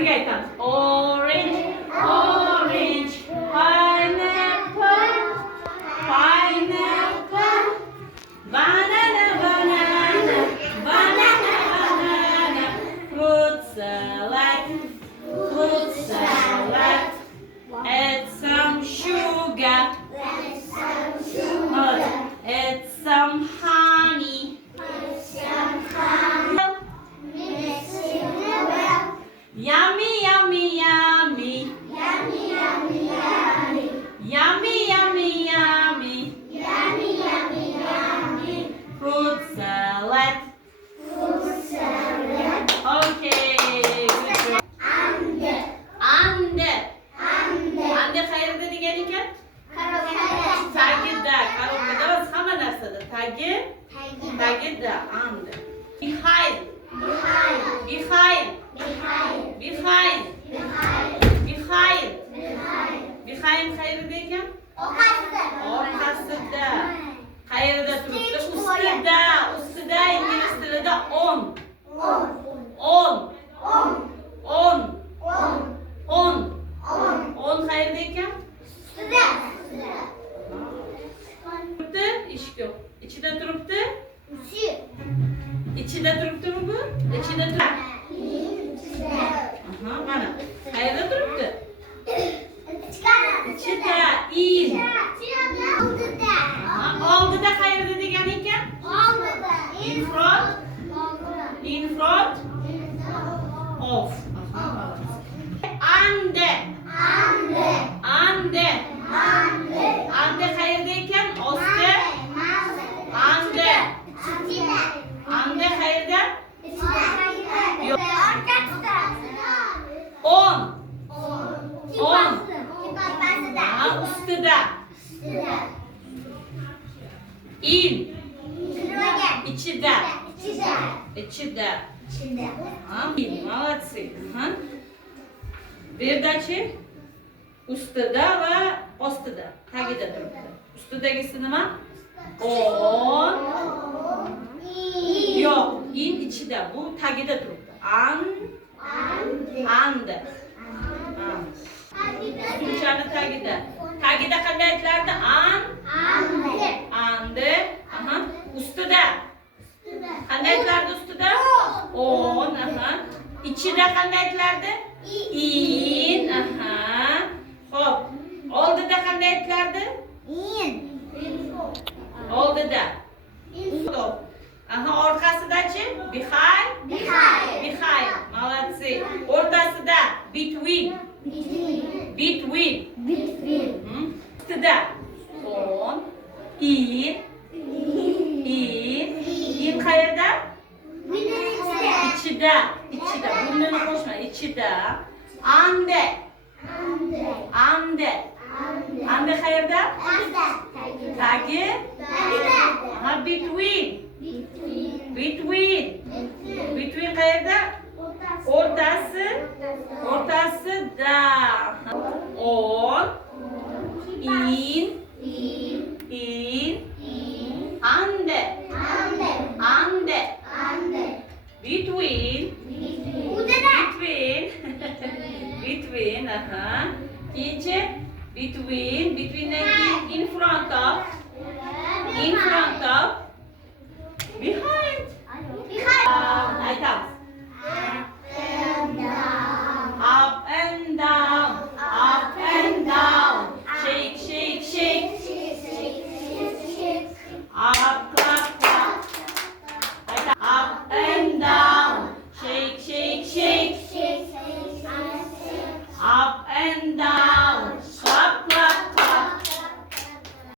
birga aytamiz. Orange, orange, pineapple, pineapple, banana, banana, banana, banana, fruit salad, fruit salad. Add some sugar. Add some honey. Yummy, yummy, yummy. Yummy, yummy, yummy. Yummy, yummy, yummy. Yummy, yummy, yummy. Fruit salad. Fruit salad. Okay. Ande. Ande. Ande. Ande qayerda degan ekan? Tagida. Korobkada emas, hamma narsada. Tagida. Ande. Behind. Behind. Behind. Behind. Behind. Behind qayerda ekan? Orqasida. Qayerda turibdi? Ustida. Ustida ingliz tilida on. On. Qayerda ekan? Ustida. Turibdi, eshik yo'q. Ichida turibdi? İçinde turibdimi bu? İçinde turibdi. Aha, mana. Qayerda turibdi? İchida. In. Oldida qayerda degan ekan? In front. In front of. Aha. Ande. Ande qayerda ekan? Osti. Ande. Ande qayerda? Yo'q. On. Ha, ustida. In. İçida. Ha, молодцы. Ha. Bu yerdachi ustida va ostida. Tagida turibdi. Ustidagisi nima? On. Yo'q, in ichida. Bu tagida turibdi. Ande. Tushani tagida. Tagida qanday aytilardi? Ande. Aha. Ustida. Qanday aytilardi ustida? On. Aha. Ichida qanday aytilardi? In. Aha. Xo'p. Oldida qanday aytilardi? Oldida. Aha, orqasidachi? Behind. Молодцы. O'rtasida between. Ustida. On. In qayerda? Ichida. Bundan qo'shma. Ichida. Ande qayerda? Tagi. Aha, between qayerda? O'rtasida. On. In. Ande. Between. Aha. Keyinchi between in front of.